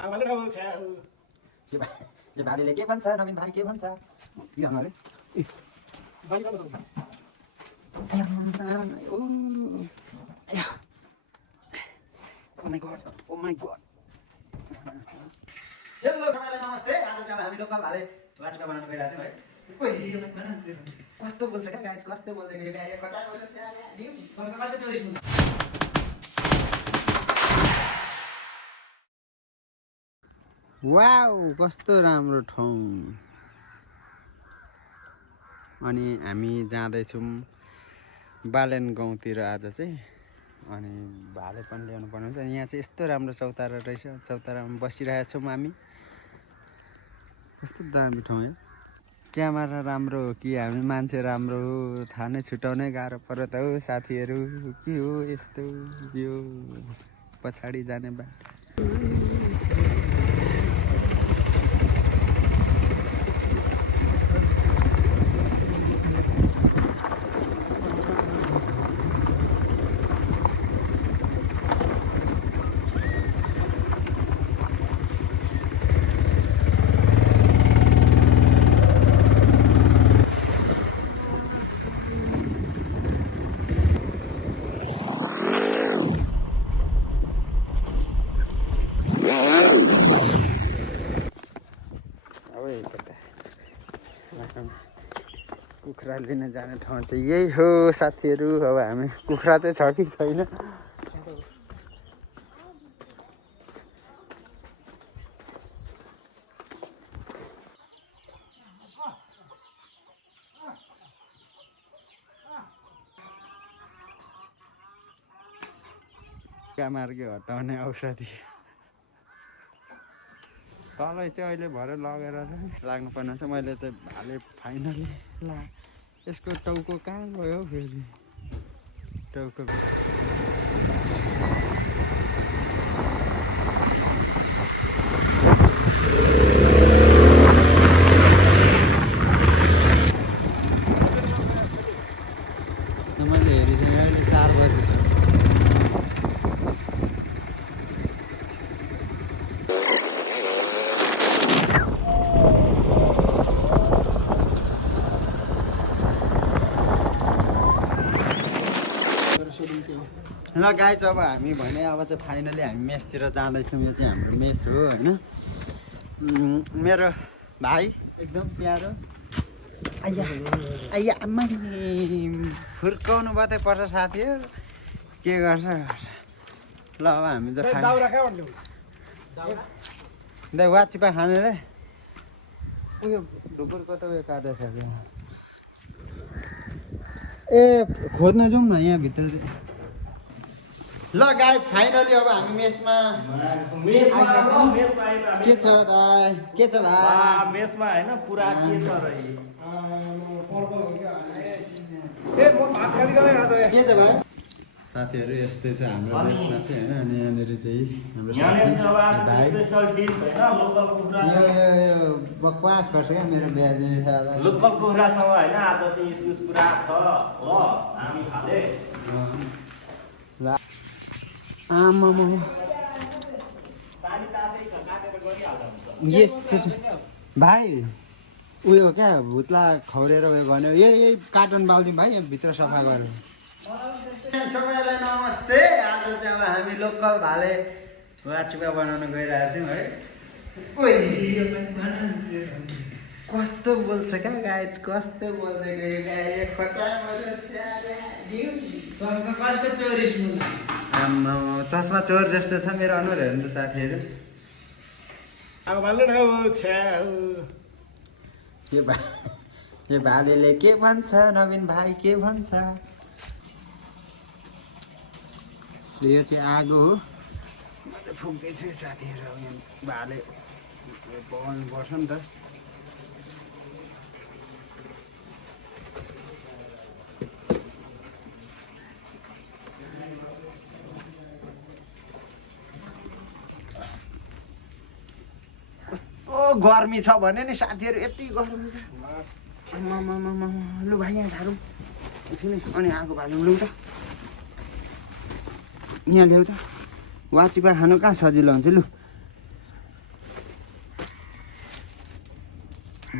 यो भालेले के भन्छ नवीन भाइ के भन्छ के भन्नु ओ माय गॉड हेलो सबैलाई नमस्ते आज चाहिँ हामी लोकल भाले वाचिपा बनाउन गइरहेछौँ है कस्तो बोल्छ क्या गाइस कस्तो बोल्दैन यो गाई कटा गयो स्याले दिउ कसको चोरी सुन वाउ कस्तो राम्रो ठाउँ अनि हामी जाँदैछौँ बालेन गाउँतिर आज चाहिँ अनि भाले पनि ल्याउनु पर्ने हुन्छ यहाँ चाहिँ यस्तो राम्रो चौतारा रहेछ चौतारामा बसिरहेका छौँ हामी कस्तो दामी ठाउँ है क्यामेरा राम्रो हो कि हामी मान्छे राम्रो हो थाहा नै छुटाउनै गाह्रो पर्यो त हो साथीहरू के हो यस्तो यो पछाडि जाने बाटो कुखुरा लिन जाने ठाउँ चाहिँ यही हो साथीहरू अब हामी कुखुरा चाहिँ छ कि छैन मार्गे हटाउने औषधि तलै चाहिँ अहिले भरे लगेर लाग्नुपर्ने छ मैले चाहिँ भाले फाइनली यसको टाउको कहाँ गयो फेरि टाउको मैले हेरिसकेँ अहिले 4 बजी छ ल गाइज अब हामी भने अब चाहिँ फाइनली हामी मेसतिर जाँदैछौँ यो चाहिँ हाम्रो मेस हो होइन मेरो भाइ एकदम प्यारो आइया आइया आम्मा फुर्काउनु मात्रै पर्छ साथीहरू के गर्छ ल अब हामी चाहिँ वाचिपा खाने रे उयो ढुकुरको त उयो काटेछ ए खोज्न जाउँ न यहाँ भित्र ल गाइस फाइनली अब हामी मेसमा के छ दाइ के छ भाइ मेसमा हैन पुरा के छ र के छ भाइ साथीहरू यस्तै छ हाम्रो मेसमा चाहिँ हैन अनि यहाँनिर चाहिँ हाम्रो साथी यो बकवास गर्छ क्या मेरो बिहा चाहिँ लोकल कुखुरासँग हैन आज चाहिँ इस्कुस पुरा छ ल हामी खाले आमामा यस्तो भाइ उयो क्या भुत्ला खौरेर उयो गर्ने यही कार्टन बाल्दिउँ भाइ यहाँ भित्र सफा गरेर सबैलाई नमस्ते आज चाहिँ अब हामी लोकल भाले वाचिपा बनाउन गइरहेछौँ है कस्तो बोल्छ क्या गाइज कस्तो बोल्दै गयो गाई कसको चोरी चस्मा चोर जस्तो छ मेरो अनुहार हेर्नु त साथीहरू यो भालेले के भन्छ नवीन भाइ के भन्छ यो चाहिँ आगो हो म चाहिँ फुक्दैछु साथीहरू यहाँ भाले पकाउनु पर्छ नि त गर्मी छ भने नि साथीहरू यति गर्मी छ लु भाइ यहाँ झारौँ एकछिन अनि आगो बाल्यौँ लु त यहाँ ल्याउ त वाचिपा खानु कहाँ सजिलो हुन्छ लु के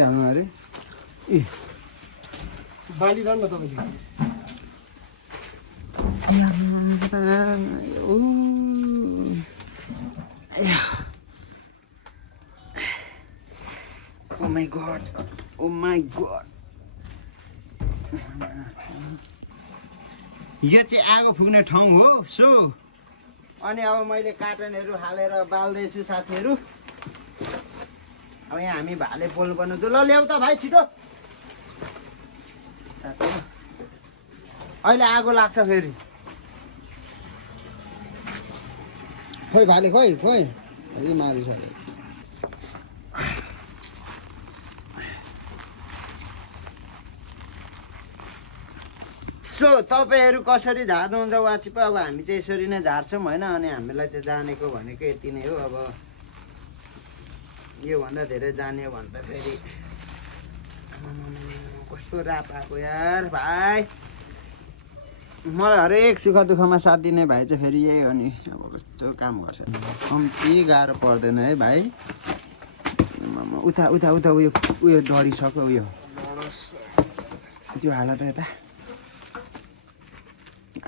हाल्नु अरे ए बाली राख्नु न तपाईँले Oh my god. Oh my god. यो चाहिँ आगो फुक्ने ठाउँ हो सो अनि अब मैले कार्टनहरू हालेर बाल्दैछु साथीहरू अब यहाँ हामी भाले पोल्नु पर्नु ल ल्याउ त भाइ छिटो साथीहरू अहिले आगो लाग्छ फेरि खोइ भाले खोइ खोइ अलि मारिसक्यो सो तपाईँहरू कसरी झार्नुहुन्छ वाचिपा अब हामी चाहिँ यसरी नै झार्छौँ होइन अनि हामीलाई चाहिँ जानेको भनेको यति नै हो अब योभन्दा धेरै जान्यो भने त फेरि कस्तो राप आएको यार भाइ मलाई हरेक सुख दुःखमा साथ दिने भाइ चाहिँ फेरि यही हो नि अब कस्तो काम गर्छ कम्ती गाह्रो पर्दैन है भाइ उता उता उता उयो डढिसक्यो उयो त्यो हाल त यता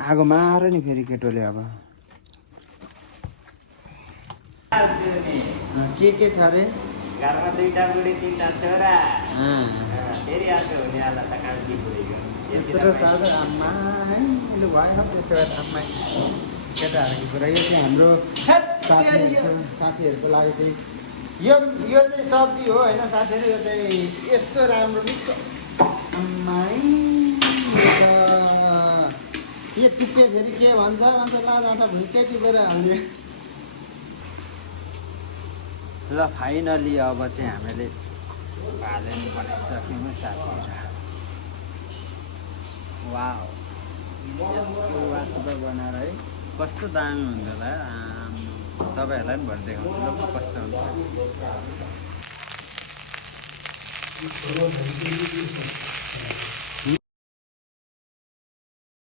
आगो मार नि फेरि केटोले अब के छ अरे घरमा 2टा बुढी 3टा छोरा फेरि आएको हुने आला त कान्छी बुढीको यत्रो साह्रो आम्मा लु भयो त्यसो भए आम्मा केटाहरूको कुरा यो चाहिँ हाम्रो साथीहरूको लागि चाहिँ यो चाहिँ सब्जी हो होइन साथीहरू यो चाहिँ यस्तो राम्रो मिठो आम्मा यो टिप्यो फेरि के भन्छ लाटा भुइँकै टिपेर हाल्ने ल फाइनली अब चाहिँ हामीले भाले बनाइसक्यौँ साथीहरू वाउ यस्तो वाचिपा बनाएर है कस्तो दामी हुन्छ होला तपाईँहरूलाई पनि भएर देखाउँछु ल कस्तो हुन्छ